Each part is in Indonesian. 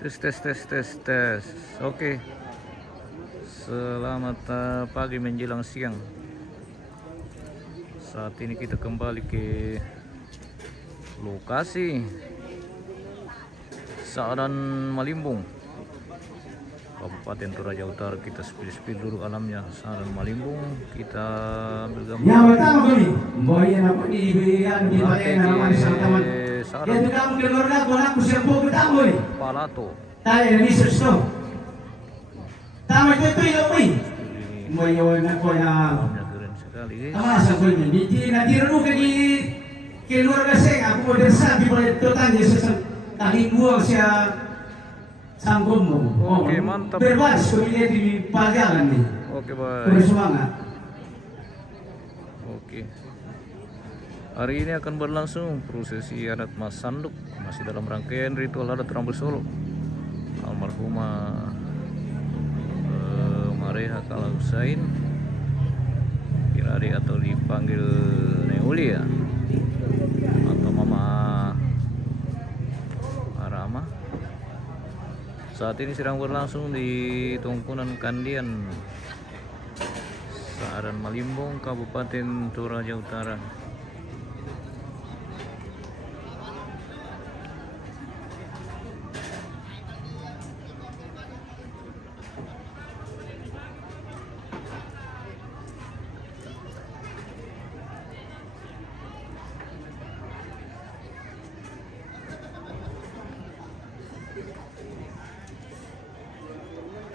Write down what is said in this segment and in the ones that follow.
Tes tes tes tes tes. Oke. Selamat pagi menjelang siang. Saat ini kita kembali ke lokasi Saadan Malimbung, Kabupaten Toraja Utara. Kita spill dulu alamnya Saadan Malimbung. Kita bergabung. Yang pertama kami, boya na po iibigan di balay na naman sa taman. Saadan Yan kamu keluarga ko na ko siya po katamoy. Palato. Tayo research to. Tama ito ilo mo. Boya na ko na. Keren sekali. Tama sa ko ni di na tiro ka di keluarga saya aku mo dersa di balay to tanya sa kahit buang siya sanggup mo. Oke, mantap. Berbas ko di pagalan ni. Oke, baik. Terus semangat. Oke. Hari ini akan berlangsung prosesi adat Mas Sanduk, masih dalam rangkaian ritual adat Rambut Solo. Almarhumah Mareha Kala Husain, Kirari atau dipanggil Neuli ya, atau Mama Arama. Saat ini sedang berlangsung di Tungkunan Kandian, Saadan Malimbung, Kabupaten Toraja Utara.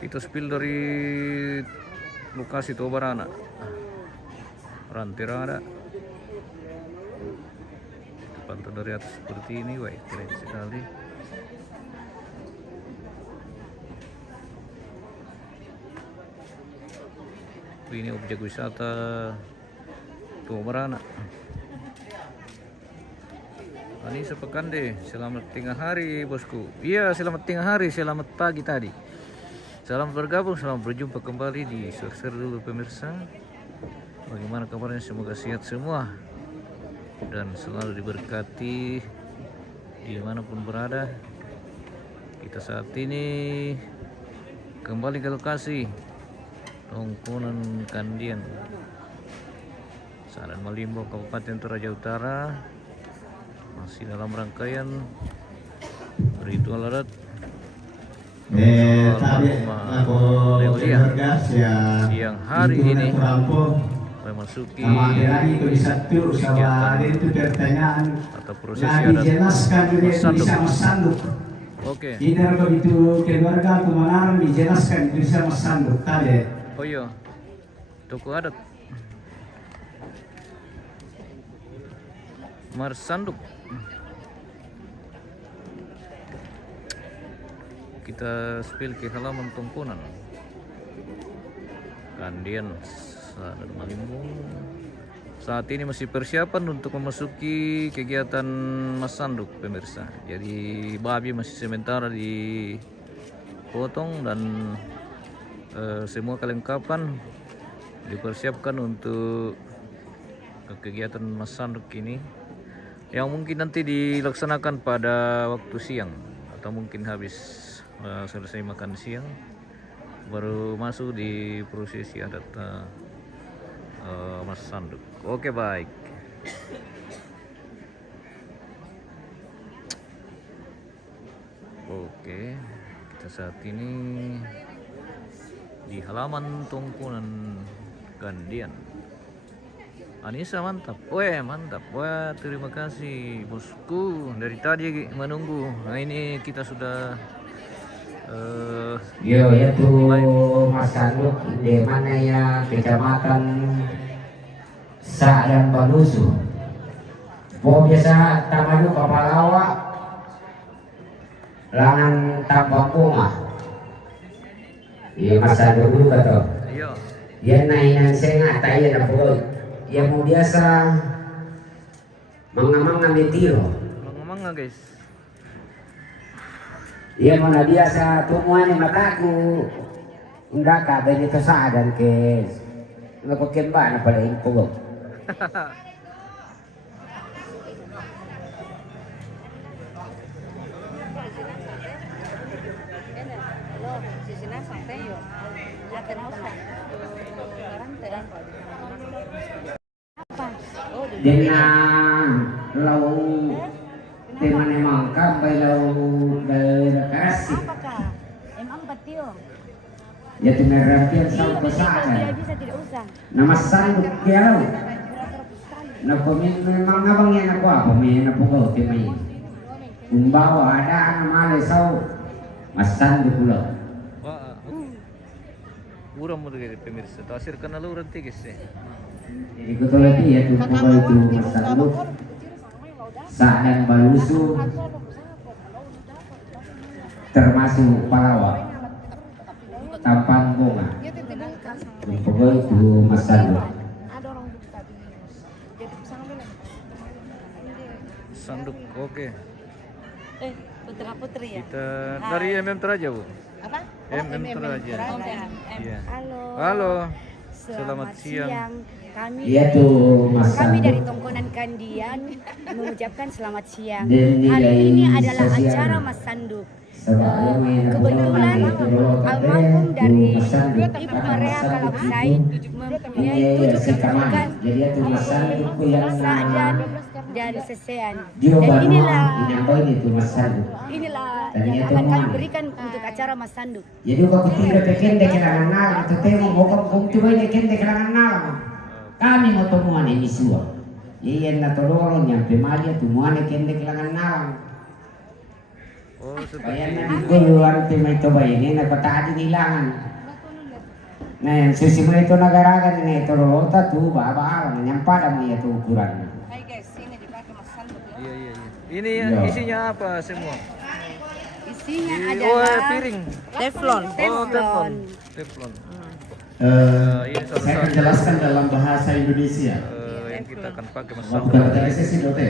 Kita spill dari lokasi Tobarana, Rantirada. Pantau dari atas seperti ini, wah keren sekali. Ini objek wisata Tobarana. Anissa Pekande, selamat tengah hari bosku. Iya, selamat tengah hari, selamat pagi tadi. Selamat bergabung, selamat berjumpa kembali di Share dulu pemirsa. Bagaimana kabarnya? Semoga sehat semua dan selalu diberkati dimanapun berada. Kita saat ini kembali ke lokasi Tungkunan Kandian, Saadan Malimbung, Kabupaten Toraja Utara. Masih dalam rangkaian ritual adat yang hari ini memasuki kegiatan atau prosesi adat Mas Sanduk. Oke. Tidak begitu keluarga kemenangan dijelaskan bisa Mas Sanduk tadi. Oh iya, toko adat Mas Sanduk. Kita spill ke halaman Tungkunan Kandian, Saadan Malimbung. Saat ini masih persiapan untuk memasuki kegiatan Mas Sanduk pemirsa. Jadi babi masih sementara dipotong dan semua kelengkapan dipersiapkan untuk kegiatan Mas Sanduk ini, yang mungkin nanti dilaksanakan pada waktu siang atau mungkin habis selesai makan siang baru masuk di prosesi adat Mas Sanduk. Oke, baik. Oke, kita saat ini di halaman Tungkunan Kandian. Anissa mantap, mantap, terima kasih bosku, dari tadi menunggu. Nah ini kita sudah yaitu Mas Sanduk di mana ya, Kecamatan Saadan Balusu. Biasa Tamanu Kapalawa Langan Tambang Bunga. Iya Mas Sanduk dulu kata. Iya. Yan nainan sengat tayo na po. Yan mo biasa mga metiro. Mga guys. Iya mo na biasa tumuan ni mataku. Enggak ka dito Saadan ke napakyan ba na pala yung pugok. Dengan lau teman emang kampai lau daerah kasih. Emang patio. Ya tinarapian sa pasahan. Nama sanduk kiau. Na pamin memang abang yan ako pamin na pugaw timay. Umbawa ada nama lesau masanduk ulo. Wah, urang mo dari pemirsa. Tasir kana lu urang tigis eh. Ikut lagi ya tuh pugaw itu masanduk. Sadan balusu termasuk Palawa. Tampang bunga. Pugaw itu masanduk. Sanduk, oke. Putra putri ya. Kita dari MM Teraja, Bu. Apa? MM Teraja. Iya. Halo. Halo. Selamat siang. Kami Iya dari, tuh Mas kami Sanduk. dari Tongkonan Kandian mengucapkan selamat siang. Dan Hari nilai ini adalah sosial. acara Mas Sanduk. Kebetulan Kebetulan almarhum dari Ibu Maria Kalabsai mempunyai 7 keturunan jadi itu Mas Sanduk yang Sadan dari Sesean. dia Dan baru inilah nyampein itu Mas Sanduk. inilah Dan yang dia akan kami temuan. berikan untuk acara Mas Sanduk. Jadi kalau tidak pekin dek kelangan nalam, atau temo bokap kong coba dek kelangan nalam. Kami mau temuan ini semua. Iya na tolong nyampe malia temuan dek kelangan nalam. Oh, Kaya seperti na di keluar tema itu ini na tadi nilangan. Nah yang susimula itu nagaragan ini itu rota tuh baba nyampada mo itu ukuran. Hai guys, ini dipakai Mas Sanduk. Iya, iya, iya. Ini Iya. isinya apa semua? Isinya Oh, adalah piring. teflon. Oh, teflon. Teflon. Ini salah Saya akan satu jelaskan dalam bahasa Indonesia. yang kita akan pakai Mas Mau Sanduk. dari sesi dote.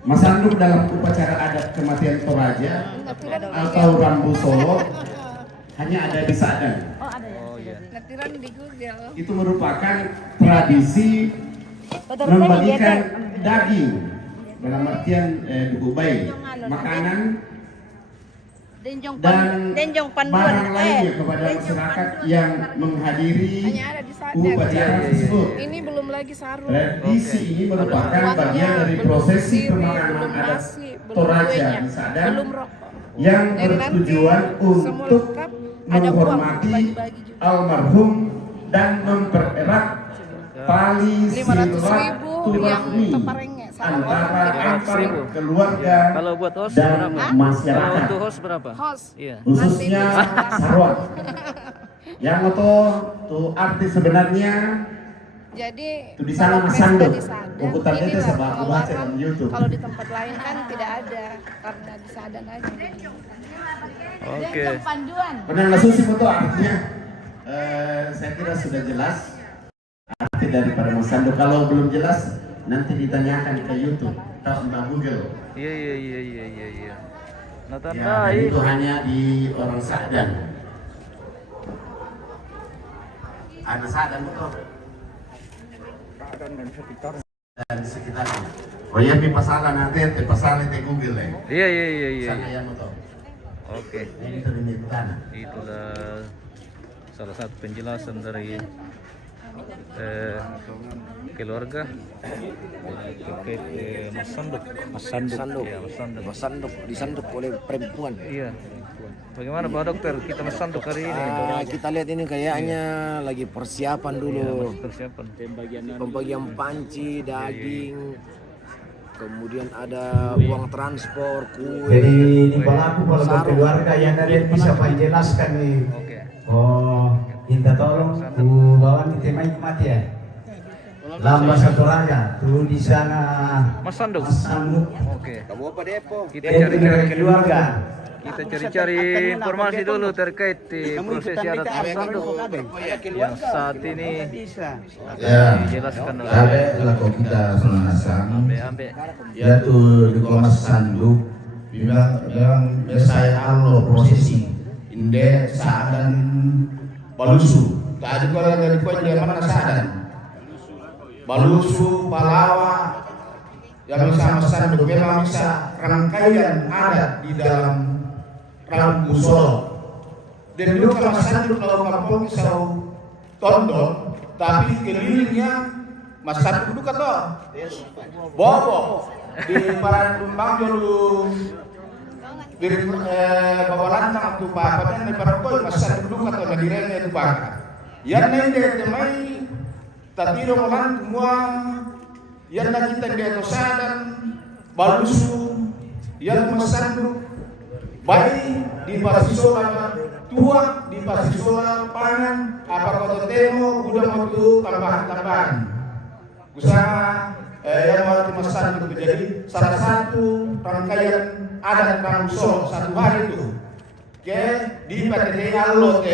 Mas Sanduk dalam upacara adat kematian Toraja atau Rambu Solo hanya ada di Sadan. Oh, ada ya. Oh, iya. Latihan di Google. Itu merupakan tradisi membagikan daging dalam artian duku bayi, makanan dan barang lainnya kepada masyarakat yang menghadiri upacara tersebut. Ini belum lagi sarung. Tradisi ini merupakan bagian dari prosesi pemakaman adat Toraja di Sadan Belum rokok. yang Dan bertujuan nanti semua untuk lengkap, ada uang menghormati bagi-bagi juga. almarhum dan mempererat tali 500.000 yang silaturahmi teparengnya sama antara orang antar 500.000. keluarga Kalau buat host dan berapa? Kalau masyarakat, untuk host berapa? host. Iya. khususnya sarwat. Yang itu tuh arti sebenarnya Jadi tuh di sana kalau Mas pesta Sanduk. di Sadan, Ukutannya itu inilah sebab aku baca pengeluaran. di YouTube. Kalau di tempat lain kan tidak ada karena di Sadan aja. Oke. Panjuan. Pernah nggak susi foto artinya? Saya kira sudah jelas arti daripada Mas Sanduk. Kalau belum jelas nanti ditanyakan ke YouTube atau Mbak Google. Iya, iya, iya, iya, iya, iya. Nah, Ya, dan tandai. itu hanya di orang Sadan. Anak Sadan betul. Dan sekitarnya. Oh ya, di pasaran nanti, di pasaran di Google ya. Iya, iya, iya, iya. Sana iya. yang betul. Oke. Ini terlihat di tanah. Itulah salah satu penjelasan dari keluarga terkait Mas Sanduk. Mas Sanduk. Ya, Mas Sanduk. Mas Sanduk disanduk oleh perempuan. Iya. Bagaimana Pak Dokter? Kita Mas Sanduk hari ini. Kita lihat ini kayaknya lagi persiapan dulu. Iya, masih persiapan. Pembagian panci, daging, kemudian ada uang transport, kue. Jadi ini berlaku kalau keluarga yang ada bisa menjelaskan nih. Oke. Oh, minta tolong ku bawa di tema mati ya. Lambang satu raja, tuh di sana Mas Sanduk. Mas Sanduk. Oke. Kamu apa Depo? Kita Dia cari-cari keluarga. kita cari-cari informasi dulu terkait prosesi adat Mas Sanduk yang saat ini Ya, dijelaskan oleh ada laku kita senasang, Ambe. yaitu di Mas Sanduk, bilang saya Allah prosesi, inde Sadan Balusu, tadi kalau dari kau dia mana Sadan, Balusu, Palawa, yang bisa Mas Sanduk memang bisa rangkaian adat di dalam Rambu Solo. Dan juga kalau Mas Sanduk kalau kampung pisau tondol, tapi kelilingnya Mas Sanduk dulu kata, bobo di para tumbang dulu di bawa lantang tu apa dan di para koi Mas Sanduk dulu kata nadirenya itu bangka. Yan na hindi temay tatiro mo lang semua, yan na kita getosadan, balusu, yan Mas Sanduk, bayi di pasisola tua di pasisola pangan apa kota temo udah mau tuh tambahan usaha yang mau Mas Sanduk itu jadi salah satu rangkaian adat Ramsol satu hari itu ke di PTT Allo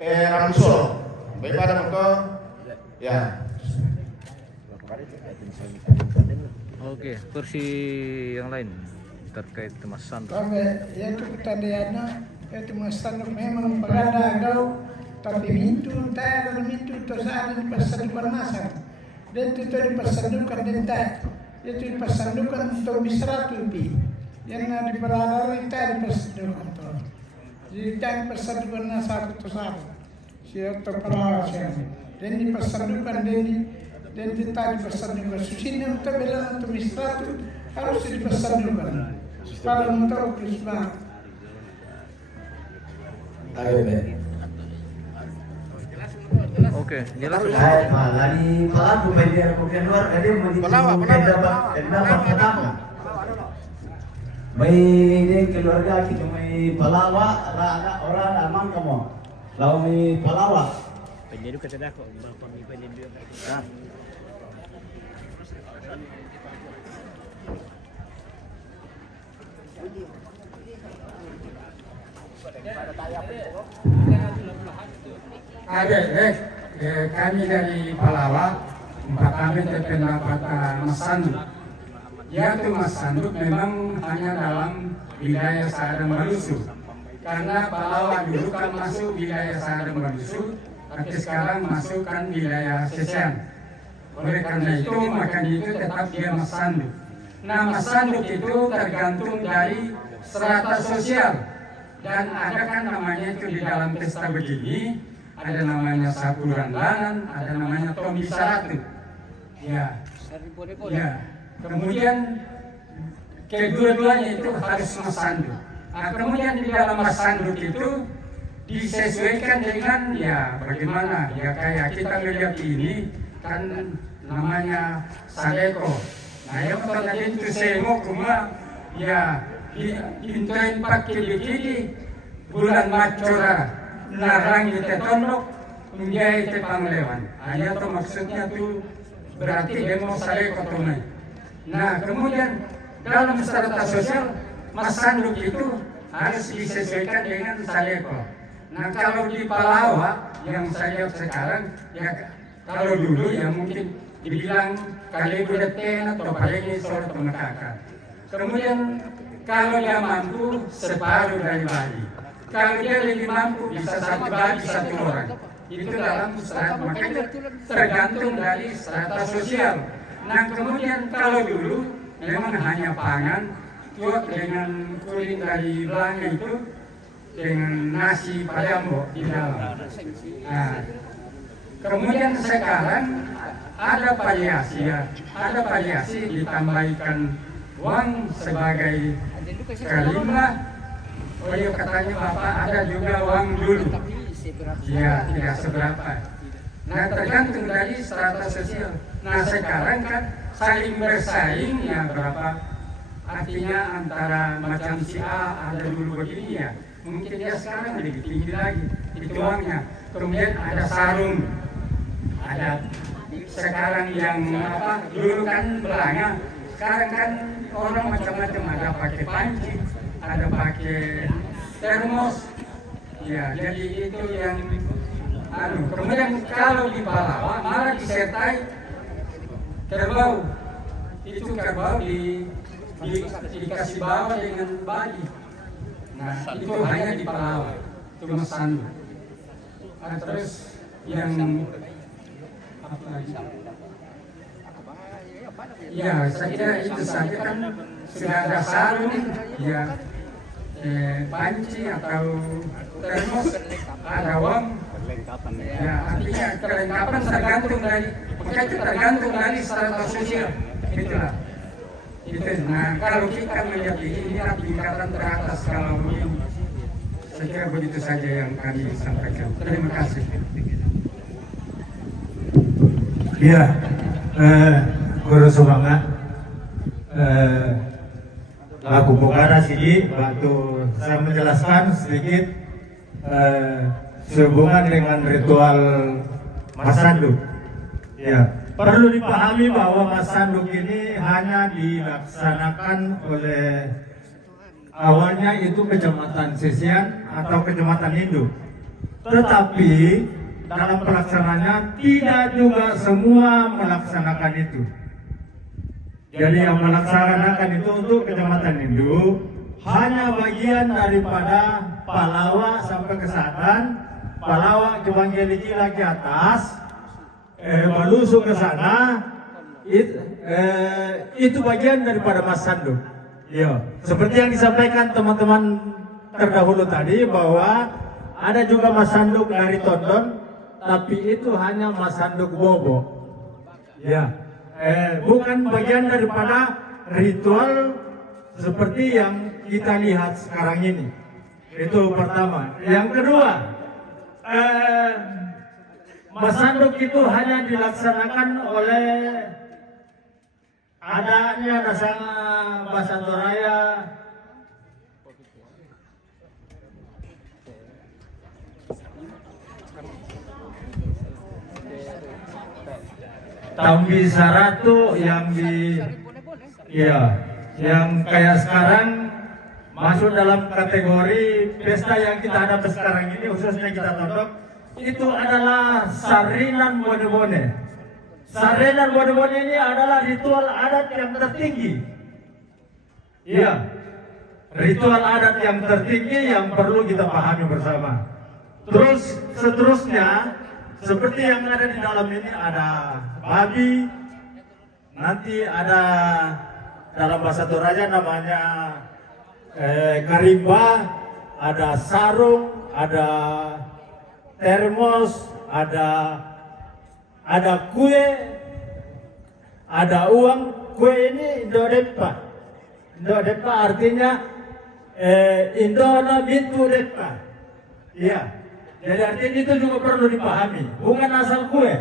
Ramsol baik pada motor ya. Oke, versi yang lain terkait Mas Sanduk. Kami yaitu ketandaannya yaitu Mas Sanduk memang berada agau tapi mintu entah dan mintu tosaran persandukan masak dan itu di persandukan entah yaitu persandukan untuk bisa tubi yang di berada itu di persandukan tu jadi persandukan masak tosaran siapa perawat dan di persandukan dan kita di persandukan susinya untuk bilang untuk misra tu harus dipersandukan. Kalau untuk Krisma. Oke, jelas. Lagi pelaku media kopian luar ada dapat pertama. May keluarga kita may palawa, orang aman kamu. Lalu may palawa. Penyedu kata dah kok, bapak ni penyedu. Ada kami dari Palawa, kami terpendapat Mas Sanduk. Yaitu Mas Sanduk memang hanya dalam wilayah Sadang Malusu. Karena Palawa dulu kan masuk wilayah Sadang Malusu, tapi sekarang masukkan wilayah Sesian. Oleh karena itu, makanya itu tetap dia Mas Sanduk. Nah, Mas Sanduk itu tergantung dari strata sosial. Dan ada kan namanya itu di dalam pesta begini, ada namanya sapu randangan, ada namanya tombi saratu. Ya. Ya. Kemudian kedua-duanya itu harus Mas Sanduk. Nah, kemudian di dalam Mas Sanduk itu disesuaikan dengan ya bagaimana ya kayak kita melihat ini kan namanya saleko. Nah, yang tadi itu semok rumah ya diintain pakai begini bulan macora larang kita tondok menjadi tepang lewan. Hanya itu maksudnya tuh berarti demo saleko tunai. Nah, kemudian dalam strata sosial Mas Sanduk itu harus disesuaikan dengan saleko. Nah, kalau di Palawa yang saya lihat sekarang ya kalau dulu ya mungkin dibilang kali budeten atau paling sore penekakan. Kemudian kalau dia mampu separuh dari bayi. Kalau dia lebih mampu bisa satu bayi satu orang. Itu dalam strata, makanya tergantung dari strata sosial. Nah, kemudian kalau dulu memang hanya pangan, tuak dengan kulit dari belanga itu dengan nasi pajambo di dalam. Nah, kemudian sekarang ada variasi ya, ada variasi ditambahikan uang sebagai kelima. Oh iya katanya Bapak ada juga uang dulu. Ya tidak seberapa. Nah tergantung dari strata sosial. Nah sekarang kan saling bersaing ya berapa. Artinya antara macam si A ada dulu begini ya. Mungkin dia sekarang lebih tinggi lagi itu uangnya. Kemudian ada sarung. Ada sekarang yang apa dulu kan belanga. Sekarang kan orang macam-macam ada pakai panci, ada pakai termos. Ya, jadi itu yang kemudian kalau di Palawa malah disertai kerbau. Itu kerbau dikasih bawa dengan bayi. Nah, itu hanya di Palawa. Itu Mas Sanduk. Nah, terus yang apa lagi? Ya, saya kira itu saja kan sudah ada sarung, ya panci atau termos, ada uang. Ya, artinya kelengkapan tergantung dari, makanya itu tergantung dari status sosial. Itulah. Itu. Nah, kalau kita melihat ini tingkatan teratas kalau ini, saya kira begitu saja yang kami sampaikan. Terima kasih. Ya, Guru Subanga, aku Bukara sini waktu saya menjelaskan sedikit sehubungan dengan ritual Masanduk. Ya, perlu dipahami bahwa Masanduk ini hanya dilaksanakan oleh awalnya itu Kecamatan Sesian atau Kecamatan Induk. Tetapi dalam pelaksanaannya tidak juga semua melaksanakan itu. Jadi yang melaksanakan itu untuk Kecamatan Induk hanya bagian daripada Palawa sampai ke Sadan, Palawa Jubang Geligi lagi atas, Balusu ke sana, itu bagian daripada Masanduk. Iya, seperti yang disampaikan teman-teman terdahulu tadi bahwa ada juga Masanduk dari Tondon, tapi itu hanya Masanduk Bobo. Ya, bukan bagian daripada ritual seperti yang kita lihat sekarang ini. Itu pertama. Yang kedua, Masanduk itu hanya dilaksanakan oleh adanya Dasanga Basantoraya Tambi Saratu yang yang kayak sekarang masuk dalam kategori pesta yang kita hadapi sekarang ini, khususnya kita Tondok, itu adalah Sarinan Bone-Bone. Sarinan Bone-Bone ini adalah ritual adat yang tertinggi. Iya, ritual adat yang tertinggi yang perlu kita pahami bersama. Terus seterusnya, seperti yang ada di dalam ini ada babi, nanti ada dalam bahasa Toraja namanya karimba, ada sarung, ada termos, ada kue, ada uang. Kue ini Indodepa. Indodepa artinya Indona Bintu Depa. Iya. Jadi artinya itu juga perlu dipahami. Bukan asal kue.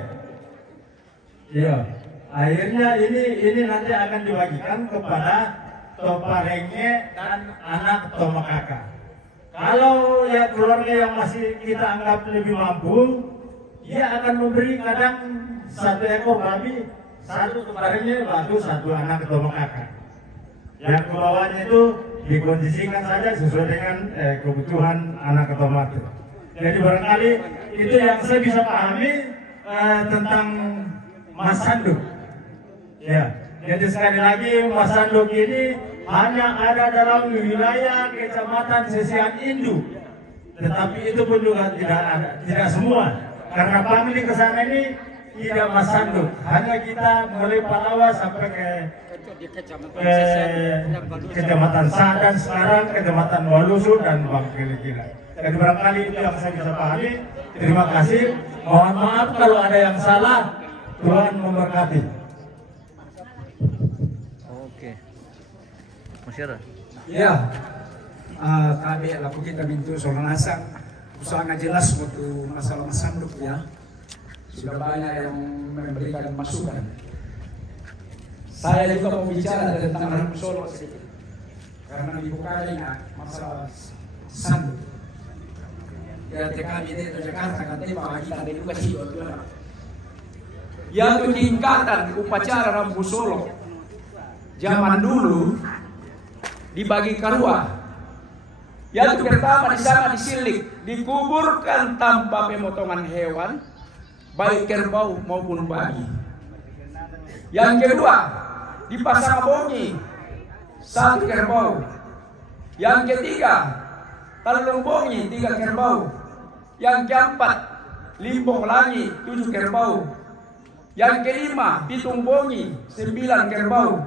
Iya. Akhirnya ini nanti akan dibagikan kepada Toparenge dan anak Tomakaka. Kalau ya keluarga yang masih kita anggap lebih mampu, dia akan memberi kadang 1 ekor babi, 1 Toparenge, batu 1 anak Tomakaka. Yang kebawahnya itu dikondisikan saja sesuai dengan kebutuhan anak Tomakaka. Jadi barangkali itu yang saya bisa pahami tentang Masanduk. Ya, jadi sekali lagi Masanduk ini hanya ada dalam wilayah Kecamatan Sesian Induk, tetapi itu pun juga tidak semua, karena kami ke sana ini tidak Masanduk, hanya kita mulai Palawa sampai ke Kecamatan Sadan, sekarang Kecamatan Walusu dan Bangkili-Kila. Jadi barangkali itu yang saya bisa pahami. Terima kasih. Mohon maaf kalau ada yang salah. Tuhan memberkati. Oke. Masih ada? Ya, kami laku kita bintu soal nasang. Sangat jelas waktu masalah Masanduk ya. Sudah banyak yang memberikan masukan. Saya juga mau bicara tentang Rabu Solo sedikit. Karena dibukanya masalah Sanduk. Ya, kami di Jakarta kan tema kita dari edukasi. Yaitu tingkatan upacara Rabu Solo zaman dulu dibagi kedua. Yaitu pertama di sana disilik, dikuburkan tanpa pemotongan hewan, baik kerbau maupun babi. Yang kedua dipasang bongi 1 kerbau. Yang ketiga talung bongi 3 kerbau. Yang keempat limbong langi 7 kerbau. Yang kelima pitung bongi 9 kerbau.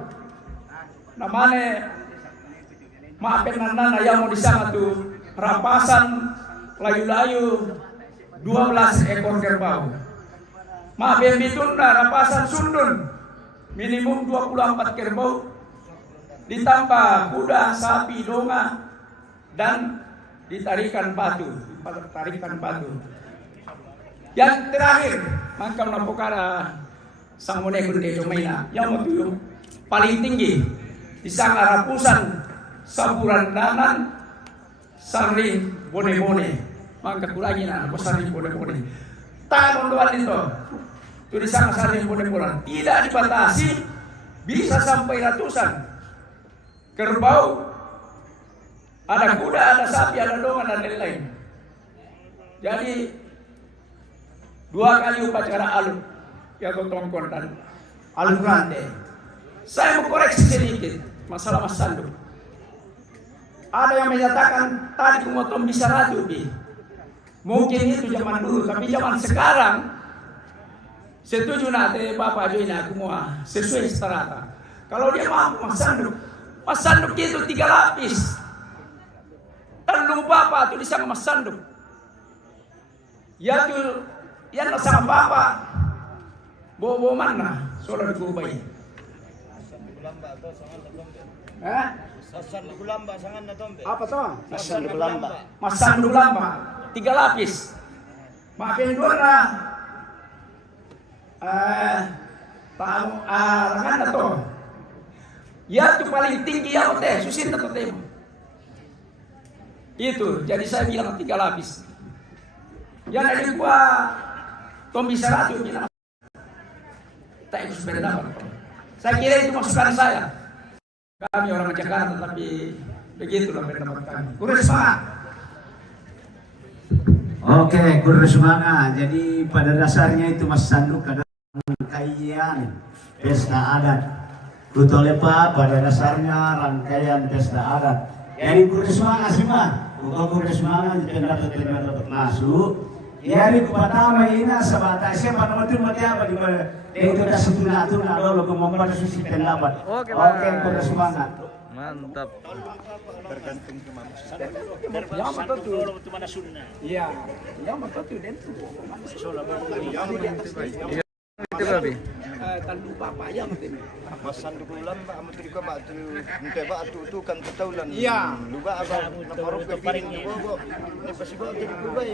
Namanya maafin nana yang mau di sana tuh rampasan layu-layu 12 ekor kerbau. Maafin bitunda rampasan sundun minimum 24 kerbau ditambah kuda, sapi, donga dan ditarikan batu. Yang terakhir mangkam napokara sang mone kunde domaina yang itu paling tinggi di sang rapusan saburan danan sari bone-bone mangka kurangi na sari bone-bone tahun doan itu di sang sari bone-bone tidak dibatasi bisa sampai ratusan kerbau, ada kuda, ada sapi, ada donga dan lain-lain. Jadi 2 kali upacara alun ya tongkon dan alun grande. Saya mau koreksi sedikit masalah Mas Sandu. Ada yang menyatakan tadi kumotong bisa ratu bi. Mungkin itu zaman dulu, tapi zaman sekarang setuju nanti Bapak Joina semua sesuai strata. Kalau dia mampu Mas Sandu itu 3 lapis. Dan lupa Bapak itu disana Mas Sandu. Ya tuh yang sama Bapak bobo mana soalnya dikubai. Apa toh? Mas Sandu Lamba 3 lapis. Maafin dua tahu rangan atau ya itu paling tinggi ya teh susin atau teh itu jadi saya bilang 3 lapis. Yang ada gua Tommy Saratu bilang tak itu sepeda dapat. Saya kira itu masukan saya. Kami orang Jakarta tapi begitulah pendapat kami. Kurang semangat. Oke, kurang semangat. Jadi pada dasarnya itu Mas Sandu adalah rangkaian pesta adat. Kutolepa pada dasarnya rangkaian pesta adat. Jadi kurang semangat semua. Kurang semangat dapat masuk. Jadi pertama ini sebatasnya pada waktu mati apa di mana itu dah setuna dulu kemampuan susi pendapat. Oke, kurang semangat. Mantap. Tergantung kemampuan. Yang betul tuh mana sunnah. Iya, yang betul tuh dan tuh. Itu babi. Tandu Bapak yang penting. Mas Sandu Kulam Pak amat di Bapak tu untuk Bapak tu kan ketaulan. Iya. Lupa apa naparok ke piring tu kok. Ni pasti kok jadi kubai.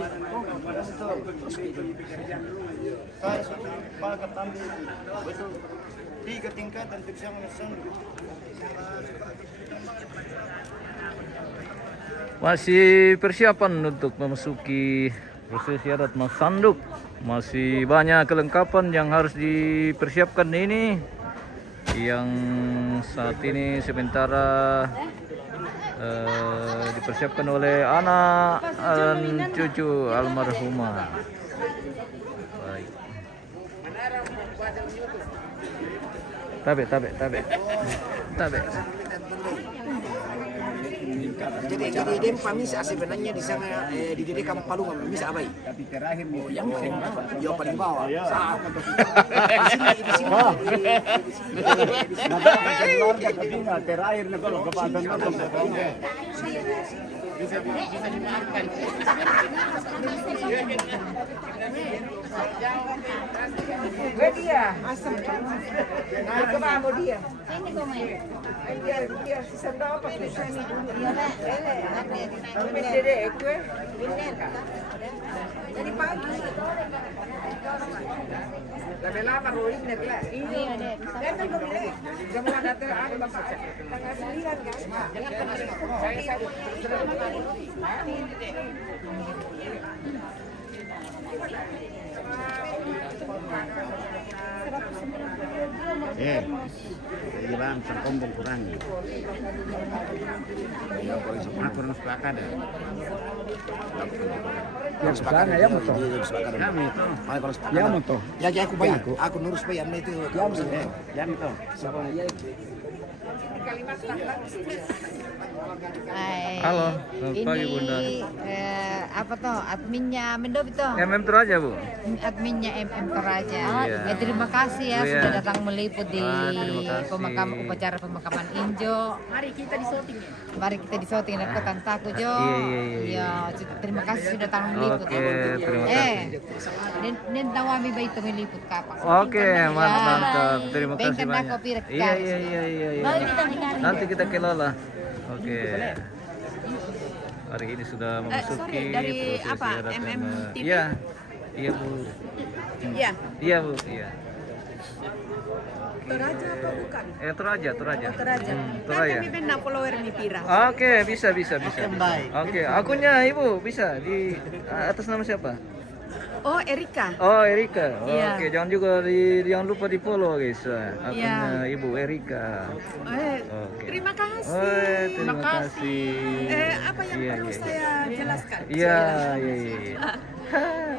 Saya pakai tambil betul. 3 tingkatan untuk sang Sandu. Masih persiapan untuk memasuki prosesi adat Mas Sanduk. Masih banyak kelengkapan yang harus dipersiapkan ini. Yang saat ini sementara dipersiapkan oleh anak dan cucu almarhumah. Baik. Tabe. Jadi dempa misa sebenarnya di sana di Dedekam Palungan misa abai. Tapi terakhir Yang paling bawah. Terakhir nih kalau kepadatan bisa dimaafkan. Dia asam. Naik ke bawah dia. Dia sisa apa tulisan itu? Jadi pagi. Tapi lama roin nih lah. Ini ada. Kan boleh. Jangan ada ada bapak. Tanggal 9 kan. Jangan pernah. Saya Iya bang, terkombong kurangi. Aku harus sepakat ya. yang sana ya moto. Kami itu. Ya moto. Ya aku baik. Aku nurus baik itu. Ya moto. Siapa ya? Halo, selamat pagi Bunda. Apa toh adminnya Mendop itu? MM Toraja Bu. Adminnya MM Toraja. Iya. Terima kasih ya Iya. sudah datang meliput di Terima kasih. upacara pemakaman Injo. Mari kita di syuting dan tantaku Jo. Iya. Terima kasih sudah datang meliput. Oke, terima kasih. Dan tawami bayi itu meliput kapan? Oke, mantap. Terima kasih Bengkel banyak. dako piret Iya. Mari kita menari. Nanti kita kelola. Oke. Hari ini sudah memasuki dari prosesi apa? adat dan, MM TV? Iya. Iya Bu. Iya. Iya Bu, iya. Toraja apa bukan? Toraja. Toraja. Toraja. Kami pernah follower di Pira. Oke, bisa. Oke, akunnya Ibu bisa di atas nama siapa? Oh, Erika. Oh, Erika. Iya. Oke, jangan lupa di follow guys. Akunnya Ibu Erika. Oke. Terima kasih. Terima kasih. Apa yang perlu saya jelaskan? Iya.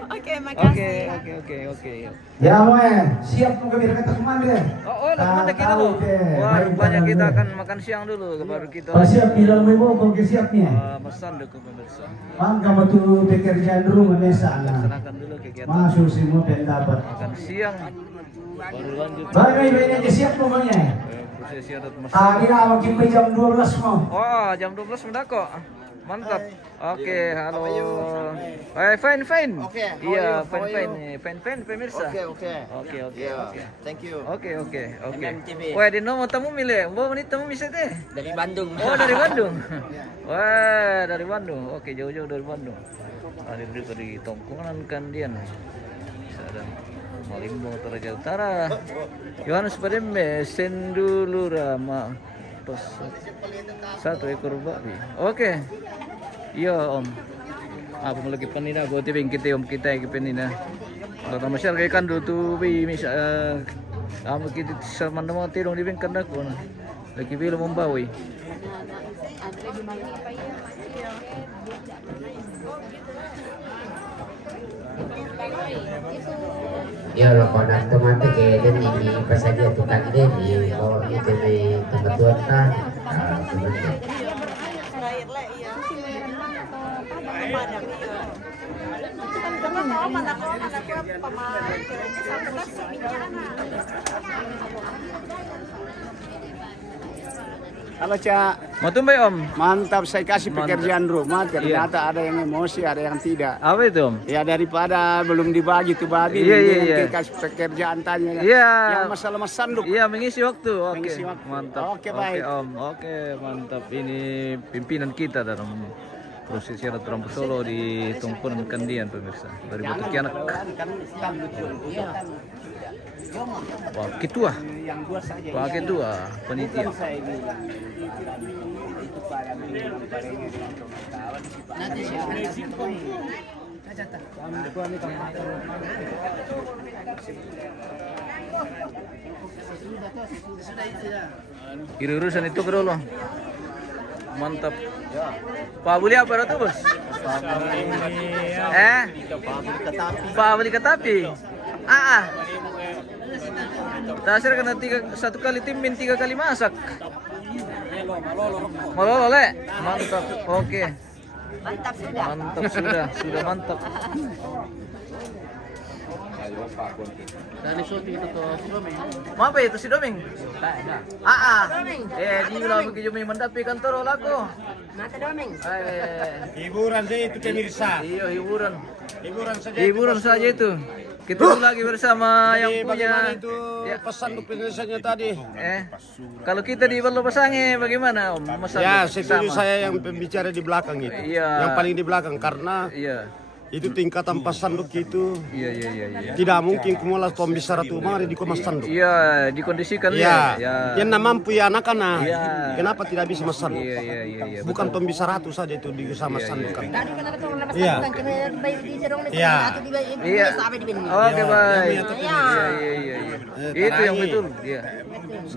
Oke, makasih. Oke. Ya moe, siap mau kami kata kemana deh? Oh, kemana kita dulu? Wah, rupanya kita akan makan siang dulu, baru kita. Siap bilang mau kok siap nih. Pesan dulu pemirsa. Mangga betul pekerjaan rumah sana. Laksanakan dulu kegiatan. Masuk semua pendapat. Makan siang. Baru lanjut. Baik aja siap pokoknya. Prosesi adat Mas. Tadi awak kita jam 12 mau. Oh, jam 12 sudah kok. Mantap. Oke, halo. Fine. Oke, Iya, how are you? fine pemirsa. Oke. Thank you. Oke. MMTV. Wah, di nomor tamu milih. Bawa menit tamu bisa deh. Dari Bandung. Oh, dari Bandung. Wah, dari Bandung. Oke, jauh-jauh dari Bandung. Hadir juga di Tongkongan Kandian. Bisa ada Malimbong Toraja Utara. Yohanes Padembe, Sendulura, satu ekor babi. Oke. Iya Om. Apa mau lagi penina? Gue tibing kita Om kita yang penina. Kalau masyarakat kayak kan dulu bi misal. Kamu kita sama nama tirong dibing kan aku. Lagi bilang membawi. Ya lo konak tomate ke dan ini pas aja tukang deh di bawah itu di tempat tuan kan. Halo Cak, Mau tumbai Om? mantap saya kasih Mantap. pekerjaan rumah. Ternyata ada yang emosi, ada yang tidak. Apa itu Om? Ya daripada belum dibagi tuh babi, Iya. mendingan kita kasih pekerjaan tanya. Iya. Yang masalah mas sanduk. Iya, mengisi waktu. Oke. Mengisi waktu. Mantap. Oke, baik. Om. Oke, mantap. Ini pimpinan kita dalam prosesi adat Rambu Solo di Tongkonan Kandian pemirsa. Dari Batu Kianak. Wah, ketua. Wah, ketua panitia. Kiri urusan itu dulu. Mantap. Pak beli apa itu bos? Pak beli ketapi. Dasar kena satu kali timin 3 kali masak. Malolo le. Mantap. Oke. Mantap sudah. Sudah mantap. Mau apa itu si Doming? Di ulang ke Juming mendapi kantor laku. Mata Doming. Hiburan saja itu pemirsa. Iya, hiburan. Saja. Hiburan saja itu. Kita lagi bersama yang punya itu pesan untuk penyelesaiannya tadi. Kalau kita di Perlu Pasange bagaimana Om? Ya, setuju saya yang pembicara di belakang itu. Iya. Yang paling di belakang karena itu tingkatan pas sanduk itu. Iya. Tidak mungkin kumula tom bisa ratu mari di mas sanduk. Iya, dikondisikan Iya. ya. Yang mampu ya anak-anak. Iya. Kenapa tidak bisa mas sanduk? Iya. Bukan tom bisa ratu saja itu di sama sanduk kan. Tadi kan ada orang lepas Iya. bukan kena bayi di cerong Iya. Iya. sampai di bini. Oke, baik. Iya. Iya. Itu yang betul. Iya.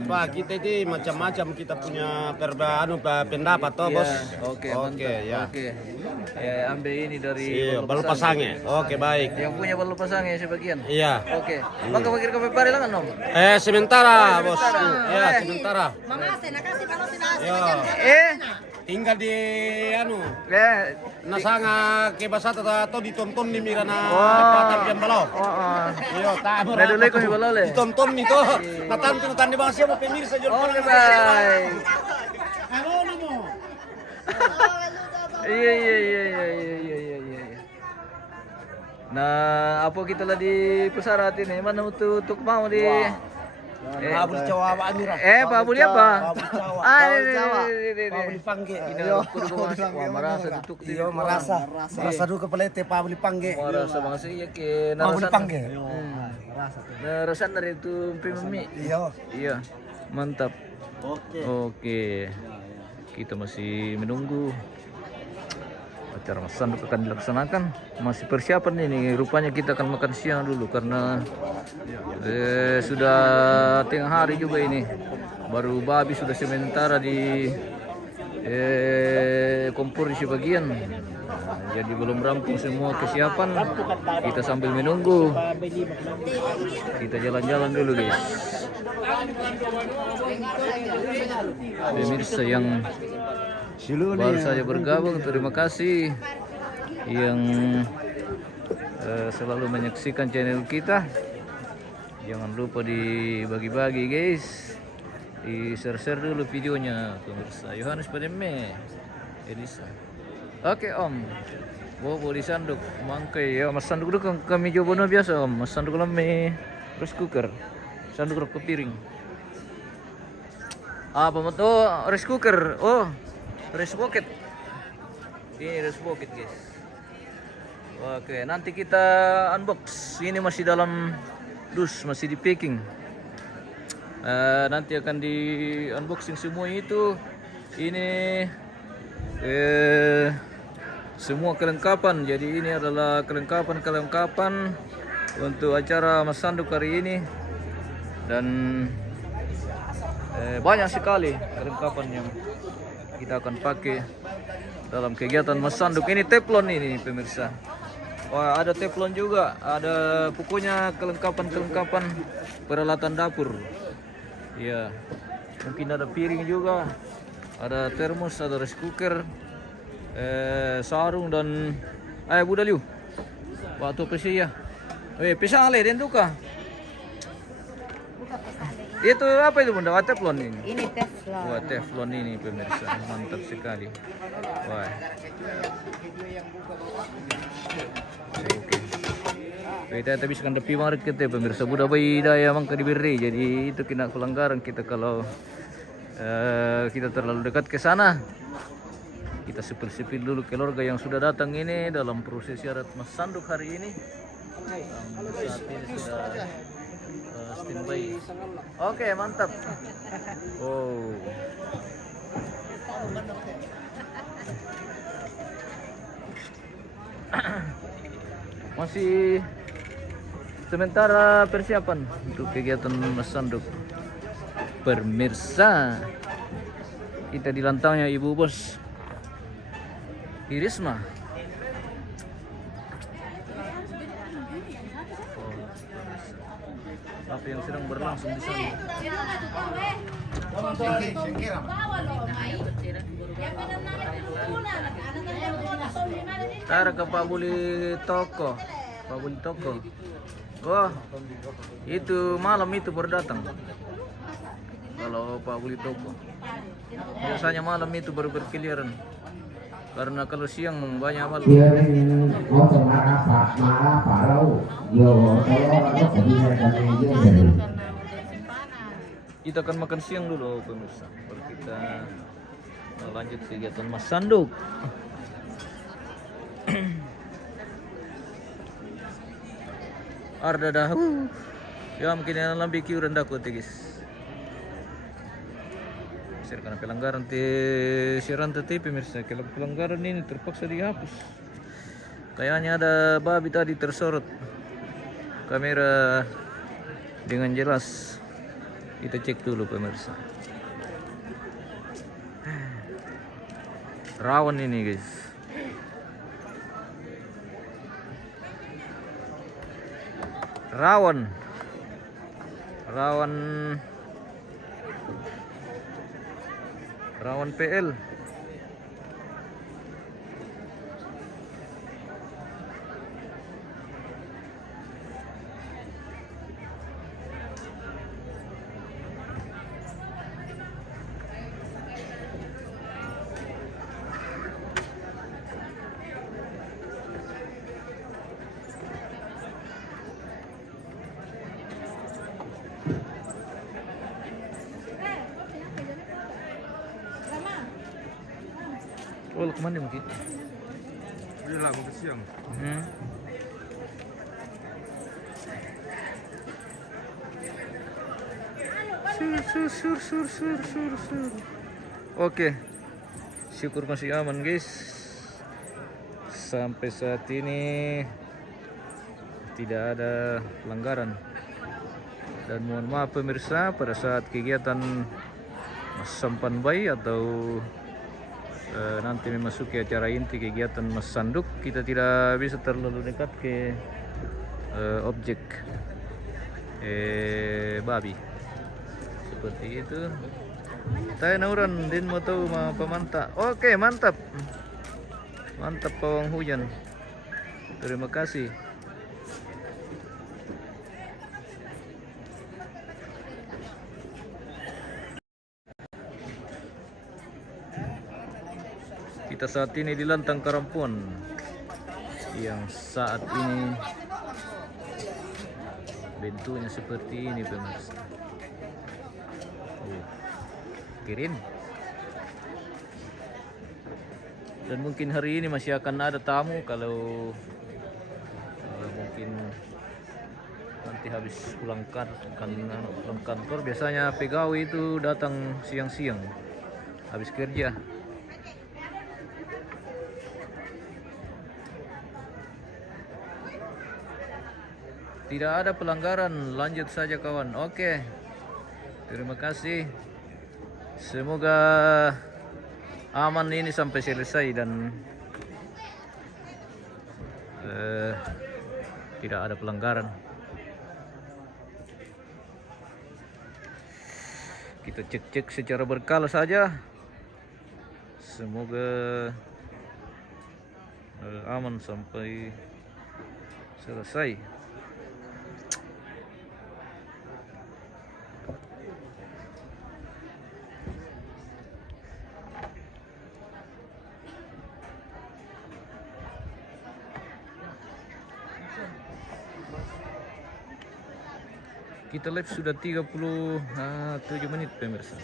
Pak, kita ini macam-macam kita punya pendapat toh, Bos. Oke, Oke, mantap. ya. Oke. Ambil ini dari Iya, balu pasangnya. Oke, baik. Yang punya balu pasangnya sebagian. Iya. Oke. Maka pikir kami parilangan dong. Sementara, Bos. Ya, sementara. Tinggal di nasanga ke basata atau ditonton di mirana tapi yang balau. Iya, tak Nah, dulu ko hibalau le. ditonton itu. Natantu tanda bangsa mo pemirsa jor. Oke, bye. Iya. Nah, apa kita lah di pusarat ini? Mana untuk mau di Pabuli Jawa Pak Amira. Pabuli apa? Pabuli pangge. Merasa dituk. Iya, merasa dulu kepelete Pabuli pangge. Merasa bangsa iya ke Pabuli pangge. Nah, rasan dari itu pimemi. Iya. Mantap. Oke. Kita masih menunggu acara Mas Sanduk akan dilaksanakan. Masih persiapan ini. Rupanya kita akan makan siang dulu karena sudah tengah hari juga ini. Baru babi sudah sementara di kompor di sebagian. Jadi belum rampung semua kesiapan. Kita sambil menunggu. Kita jalan-jalan dulu, guys. Pemirsa yang baru saja bergabung, terima kasih yang selalu menyaksikan channel kita. Jangan lupa dibagi-bagi, guys. Di share dulu videonya, pemirsa. Yohanes Pademe Elisa. Oke, Om. Bobo di sanduk mangkai ya. Mas sanduk dulu kami coba biasa, Om. Mas sanduk lami rice cooker. Sanduk rok piring. Apa tuh rice cooker? Oh, rice bucket. Ini rice bucket, guys. Oke, nanti kita unbox. Ini masih dalam dus, masih di packing. Nanti akan di unboxing semua itu. Ini semua kelengkapan. Jadi ini adalah kelengkapan untuk acara Mas Sanduk hari ini. Dan banyak sekali kelengkapan yang kita akan pakai dalam kegiatan Mas Sanduk. Ini teflon ini, pemirsa. Wah, ada teflon juga. Ada pokoknya kelengkapan peralatan dapur. Ya, mungkin ada piring juga. Ada termos, ada rice cooker, sarung dan budaliu. Waktu pesi ya. Pisang ale den duka. Itu apa itu Bunda? Teflon ini. Ini teflon. Wah, teflon ini pemirsa, mantap sekali. Wah. Oke. Kita habis kan tepi market ya pemirsa. Budak bayi daya mangka diberi. Jadi itu kena pelanggaran kita kalau kita terlalu dekat ke sana. Kita sepil-sepil dulu keluarga yang sudah datang ini dalam proses syarat Mas Sanduk hari ini. Saat ini sudah standby. Oke, mantap. Oh. Masih sementara persiapan untuk kegiatan Mas Sanduk. Pemirsa, kita di lantangnya Ibu Bos Irisma. Apa yang sedang berlangsung di sana? Tara ke Pak Buli Toko. Wah, itu malam itu baru datang. Kalau Pak Buli Toko, biasanya malam itu baru berkeliaran. Karena kalau siang banyak malam. Kita akan makan siang dulu pemirsa. Baru kita lanjut kegiatan Mas Sanduk. Arda dah. Ya mungkin yang lebih kiuran daku guys. Karena pelanggaran siaran TV pemirsa, kalau pelanggaran ini terpaksa dihapus. Kayaknya ada babi tadi tersorot kamera dengan jelas. Kita cek dulu pemirsa. Rawan ini guys. Rawan PL. Oh, kemana mungkin? Udah lah, mau ke siang. Sur. Oke, syukur masih aman guys. Sampai saat ini tidak ada pelanggaran. Dan mohon maaf pemirsa, pada saat kegiatan sampan bayi atau nanti memasuki acara inti kegiatan Mas Sanduk, kita tidak bisa terlalu dekat ke objek babi seperti itu. Saya nauran din mau tahu ma pemanta. Oke, mantap pawang hujan, terima kasih. Kita saat ini di Lantang Karampuan yang saat ini bentuknya seperti ini pemirsa. Kirim. Dan mungkin hari ini masih akan ada tamu kalau mungkin nanti habis pulang kantor biasanya pegawai itu datang siang-siang habis kerja. Tidak ada pelanggaran, lanjut saja kawan. Oke, terima kasih. Semoga aman ini sampai selesai dan tidak ada pelanggaran. Kita cek-cek secara berkala saja. Semoga aman sampai selesai. Kita live sudah 37 menit pemirsa.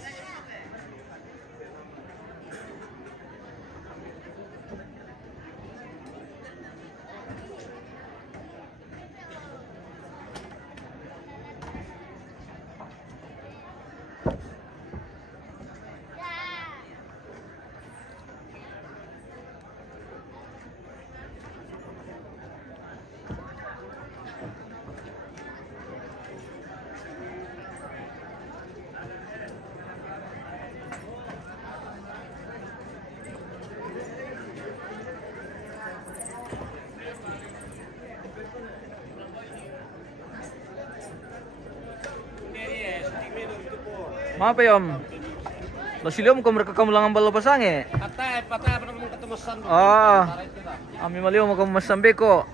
Maaf ya om, lo siliom kau mereka kamu langan balo pasange. Patah apa namanya ketemu Sanduk. Ami malio mau kamu masambe ko.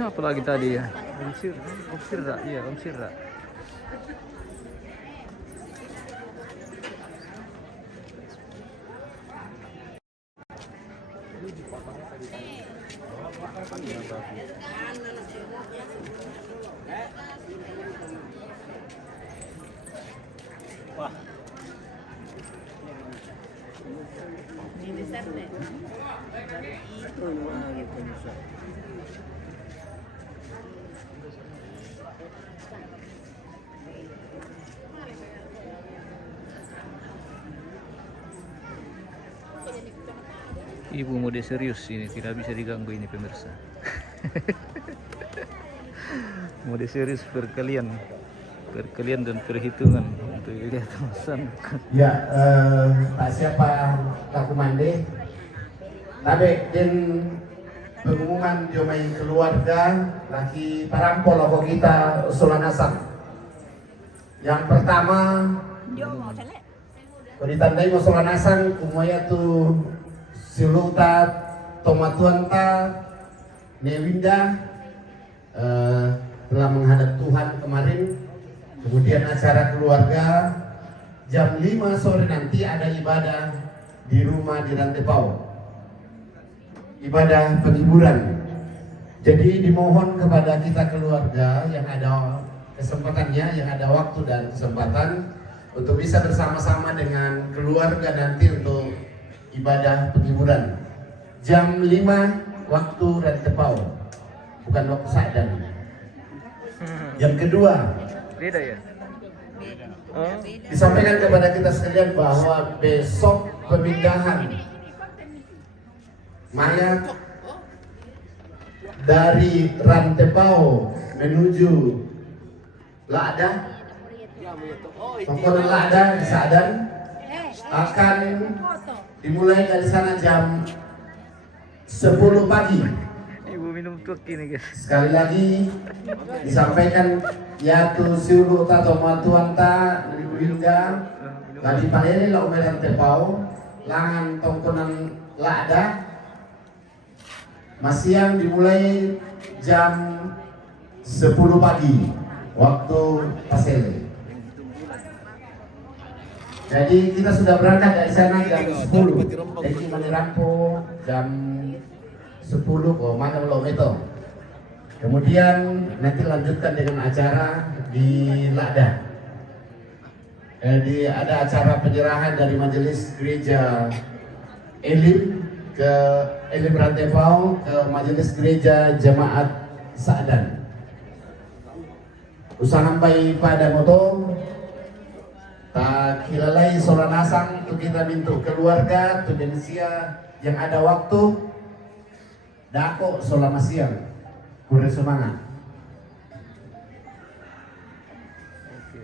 siapa lagi tadi ya? Om Sirra, iya Om Sirra. Ibu mode serius ini, tidak bisa diganggu ini pemirsa. Mode serius perkalian dan perhitungan untuk lihat pesan. Ya, tak siapa tak kumande. Tapi din pengumuman jomai keluarga lagi parampol kok kita Solanasang. Yang pertama, kalau ditandai mau Solanasang, kumaya tu siluta tomatuanta Newinda telah menghadap Tuhan kemarin. Kemudian acara keluarga jam 5 sore nanti ada ibadah di rumah di Rantepau, ibadah penghiburan. Jadi dimohon kepada kita keluarga yang ada kesempatannya, yang ada waktu dan kesempatan untuk bisa bersama-sama dengan keluarga nanti untuk ibadah penghiburan jam 5 waktu Rantepau, bukan waktu Sa'dan. Yang kedua, beda ya? Disampaikan kepada kita sekalian bahwa besok pemindahan mayat dari Rantepau menuju Lada, Tongkonan Lada di Sa'dan akan dimulai dari sana jam 10 pagi. Ibu minum tuak ini guys. Sekali lagi disampaikan yaitu siulu tato matuanta Winda tadi palele la umeran tepau langan tongkonan Lada masiang dimulai jam 10 pagi waktu Pasele. Jadi kita sudah berangkat dari sana jam 10. Jadi Manirampo jam 10 mana kilometer. Kemudian nanti lanjutkan dengan acara di Lada. Ada acara penyerahan dari Majelis Gereja Elim ke Elim Rantepau ke Majelis Gereja Jemaat Sa'dan. Usahampai pada moto tak kilalai Solanasang untuk kita minta keluarga Indonesia yang ada waktu dako Solamasiang kurang semangat. Oke.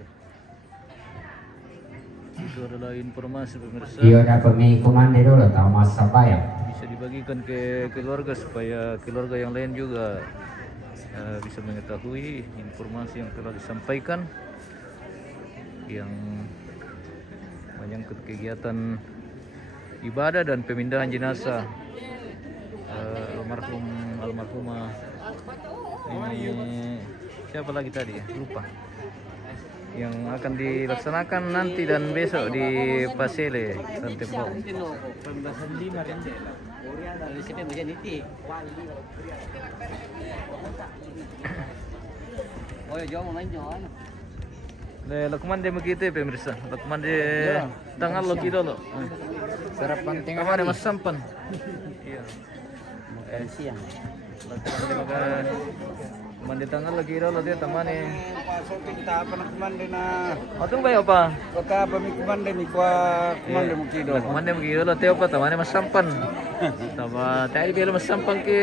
Itu adalah informasi pemirsa. Dia ada pemikiran dulu tahu masa bayar. Bisa dibagikan ke keluarga supaya keluarga yang lain juga bisa mengetahui informasi yang telah disampaikan yang menyangkut kegiatan ibadah dan pemindahan jenazah almarhumah ini siapa lagi tadi ya, lupa, yang akan dilaksanakan nanti dan besok di Pasele Rantepau. Lakman dia begitu ya pemirsa. Lakman dia tanggal lo kilo lo. Sarapan tengah Kamu ada hari. mas sampan. Iya. Makan siang. Lakman dia makan. Mandi tanggal lo kilo lo dia tamane. Shooting ta apa nak kumande na. Atong bayo pa. Baka pa mi kumande mi kwa kumande mo kido. Lakman dia begitu lo teo pa tamane mas sampan. Tama tayo bilo mas sampan ke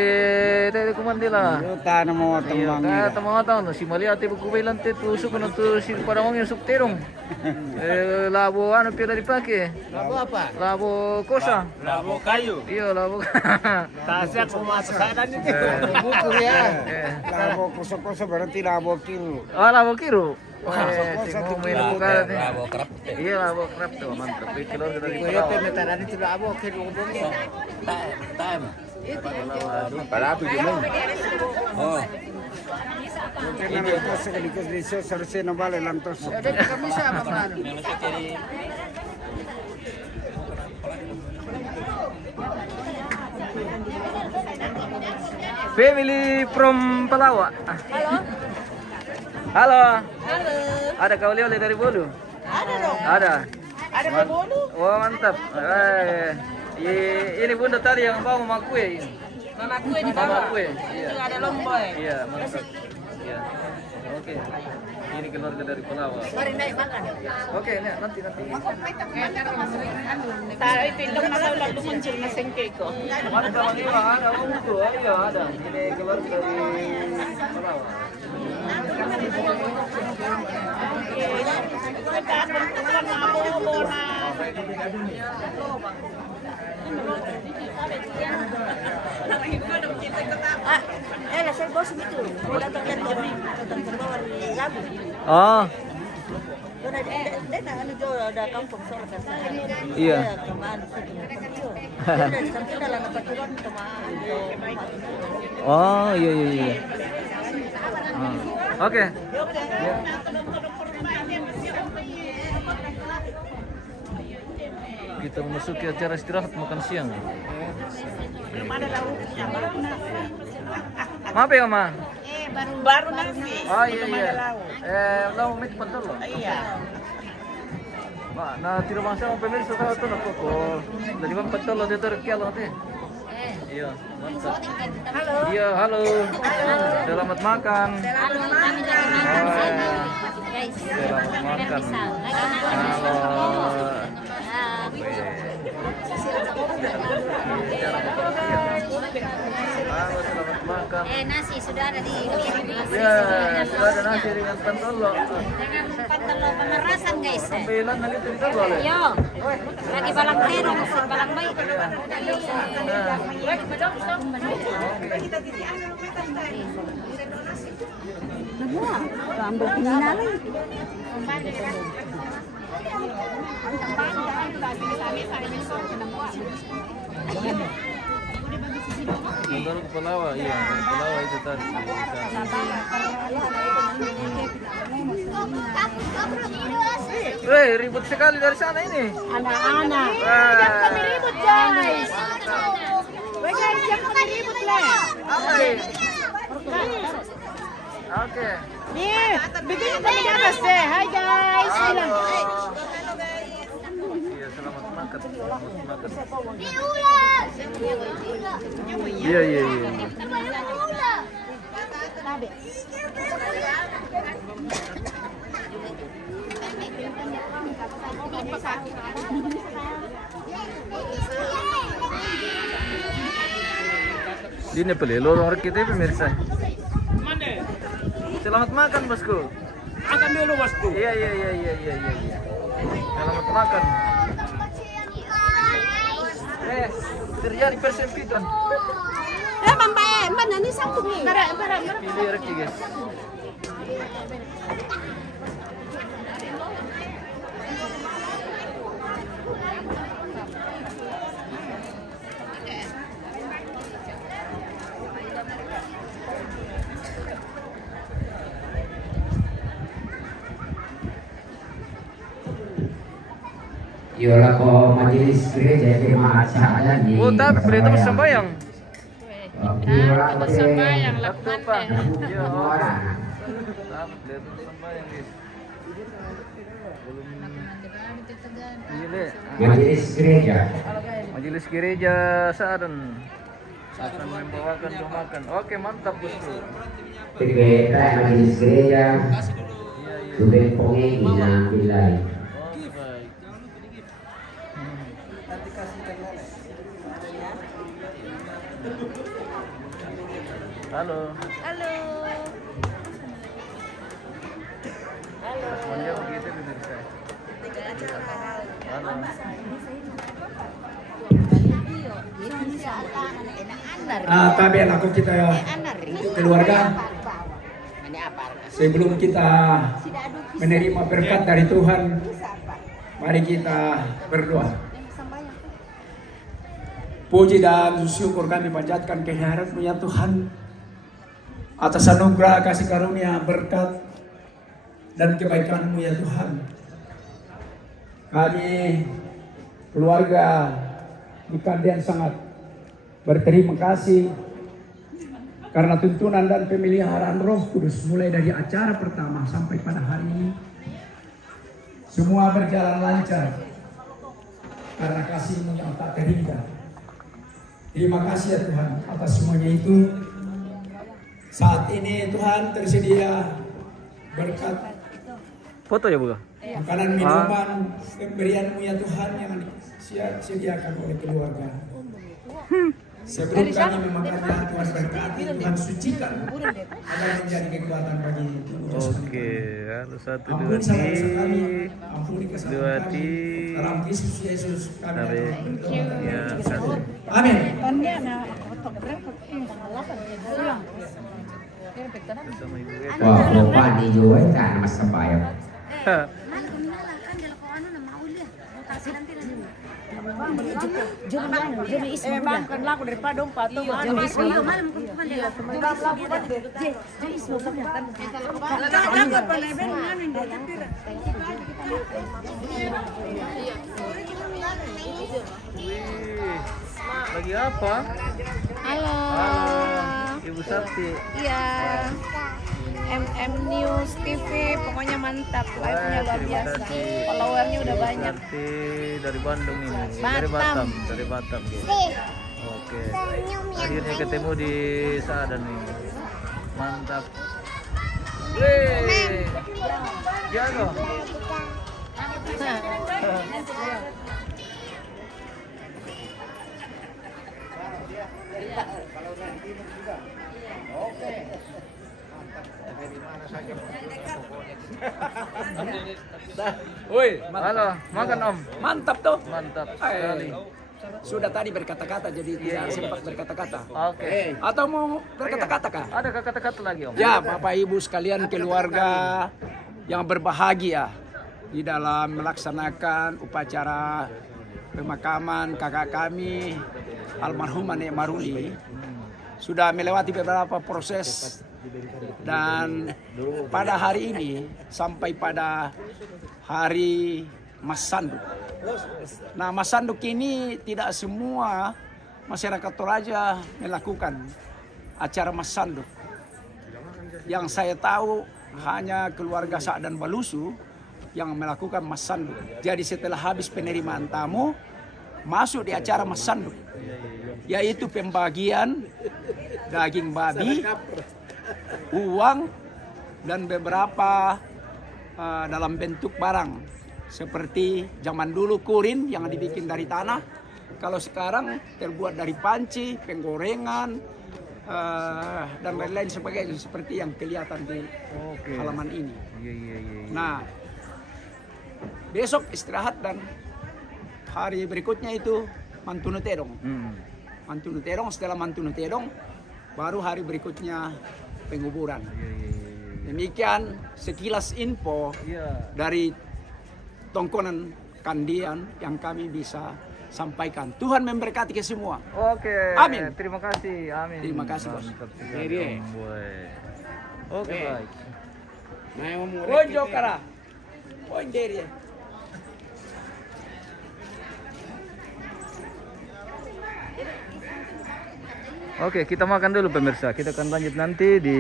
tayo kumandi lah. Yo ta na mo Iya, tamang. tama tahu si Mali ate pagkubay lang te tusuk na to si paramong yung sukterong. Labo ano pila dipake? Labo apa? Labo kosa. Labo kayu. Iya, labo. Tasya kumasa sa dito. Bukur ya. Labo kuso-kuso berarti labo kilo. Oh, labo kiro. Kosa Tingko tu mo yung buka. Labo krap. Iya, labo krap to, mantap. May kilo kita di Kuya pe metaran itu labo kilo bumi. Time. Palatu cuma. Oh. Itu sekaligus diso sarse no vale lantoso. Family from Palawa. Halo. Halo. Halo. Ada kau oleh dari Bolu? Ada dong. Ada. Ada Pak Bolu? Wah mantap. Ini bunda tadi yang bawa mama kue. Mama kue di Mama bawah. kue. Itu ada lomboy. Iya mantap. Iya. Oke. Ini keluarga dari Palawa. Mari naik makan. Oke, nanti. Tahu pintu masuk lalu muncul mesin keko. Ada kawan Iwa, ada Ungu, iya ada. Ini keluarga dari Palawa. Saya bos gitu. Mau datang terbawa lagu. Oh, Dia ada kampung sore kan. iya. Kemana situ. Sampai dalam peraturan kemana. Oh, iya. Oke. Ya. Kita memasuki acara istirahat makan siang. Belum ada lauknya, baru nasi. Maaf ya, Ma. Baru nasi. Oh iya. Belum ada lauk. Lauk mit betul loh. Iya. Nah, tidak masalah pemirsa kalau tuh aku kok. Dari bang betul loh itu rekial loh teh. Iya, mantap. Halo. Iya, halo. Selamat makan. Halo, kami dari guys. Selamat makan. Halo. Halo, selamat makan. Nasi sudah ada di Ya, sudah ada nasi dengan pentolo. dengan pentolo pemerasan guys. Sambilan na itu kita boleh. Yo, lagi balang tero, masih balang baik. Rambut hinalay. Menurut Palawa, iya. Palawa itu tadi. Weh, ribut sekali dari sana ini. Anak-anak. Jangan kami ribut guys. Weh guys, jangan kami ribut lah. Apa ini? Oke. Nih, bikin kami di atas deh. Hai guys. Bilang. Iya, selamat makan. Iya. Ini pelih lorong kita pemirsa. Selamat makan bosku. Makan dulu bosku. Iya. Selamat makan. Terjadi persempitan. Mana ni sambung ni? Pilih reki guys. Yola ko majelis gereja firman saja di. Oh, tapi beli itu sembahyang. Yola Sembahyang lakukan Apa? deh. Iya. orang. Tapi beli itu sembahyang guys. Iya deh. Majelis gereja. Majelis gereja Saadan akan membawakan makan. Oke, mantap bosku. Kita majelis gereja. Tuben pongi ina bilai. Oke, baik. Halo. Responnya begitu pemirsa. Halo. Tapi anakku kita keluarga, sebelum kita menerima berkat dari Tuhan, mari kita berdoa. Puji dan syukur kami panjatkan kehadirat-Mu ya Tuhan, atas anugerah kasih karunia, berkat dan kebaikan-Mu ya Tuhan. Kami keluarga di Kandian sangat berterima kasih karena tuntunan dan pemeliharaan Roh Kudus mulai dari acara pertama sampai pada hari ini semua berjalan lancar karena kasih-Mu yang tak terhingga. Terima kasih ya Tuhan atas semuanya itu. Saat ini Tuhan tersedia berkat Foto ya buka. makanan minuman pemberian-Mu ya Tuhan yang disediakan oleh keluarga. Sebelum kami memakannya, Tuhan berkati, Tuhan sucikan agar menjadi kekuatan bagi tubuh jasmani. Oke, lalu 1, 2, Ampuni salah-salah kami, ampuni 3, kesalahan kami. Dalam Kristus Yesus kami berdoa. ya, 1. Amin. Bersama Ibu Eta. Wah, lupa di juga kan mas kebayang. Lagi apa? Halo. Ibu Sakti. Iya. MM News TV pokoknya mantap, live-nya luar biasa. Followernya udah banyak. Sakti dari Bandung ini. Batam. Dari Batam. Oke. Akhirnya ketemu di Saadan nih. Mantap. Wih. Jago. Woi, Halo, makan Om. mantap tuh. Mantap sekali. Sudah tadi berkata-kata jadi tidak sempat berkata-kata. Oke. Atau mau berkata-kata kah? Ada kata-kata lagi Om? Ya, Bapak Ibu sekalian keluarga yang berbahagia di dalam melaksanakan upacara pemakaman kakak kami almarhum Nek Maruli. Sudah melewati beberapa proses dan pada hari ini sampai pada hari Mas Sanduk. Nah, Mas Sanduk ini tidak semua masyarakat Toraja melakukan acara Mas Sanduk. Yang saya tahu hanya keluarga Saadan Balusu yang melakukan Mas Sanduk. Jadi setelah habis penerimaan tamu, masuk di acara Mas Sanduk, yaitu pembagian daging babi, uang, dan beberapa dalam bentuk barang. Seperti zaman dulu kurin yang dibikin dari tanah. Kalau sekarang terbuat dari panci, penggorengan, dan lain-lain sebagainya. Seperti yang kelihatan di halaman ini. Nah, besok istirahat dan hari berikutnya itu Mantunu Tedong. Mantunu Tedong, setelah Mantunu Tedong, baru hari berikutnya penguburan. Demikian sekilas info dari Tongkonan Kandian yang kami bisa sampaikan. Tuhan memberkati ke semua. Oke. Amin. Terima kasih. Amin. Terima kasih, Bos. Mantap sekali, Om Boy. Oke, baik. Bonjo kara. Bonjeri. Oke, kita makan dulu pemirsa. Kita akan lanjut nanti di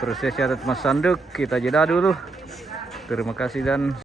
prosesi adat Mas Sanduk. Kita jeda dulu. Terima kasih dan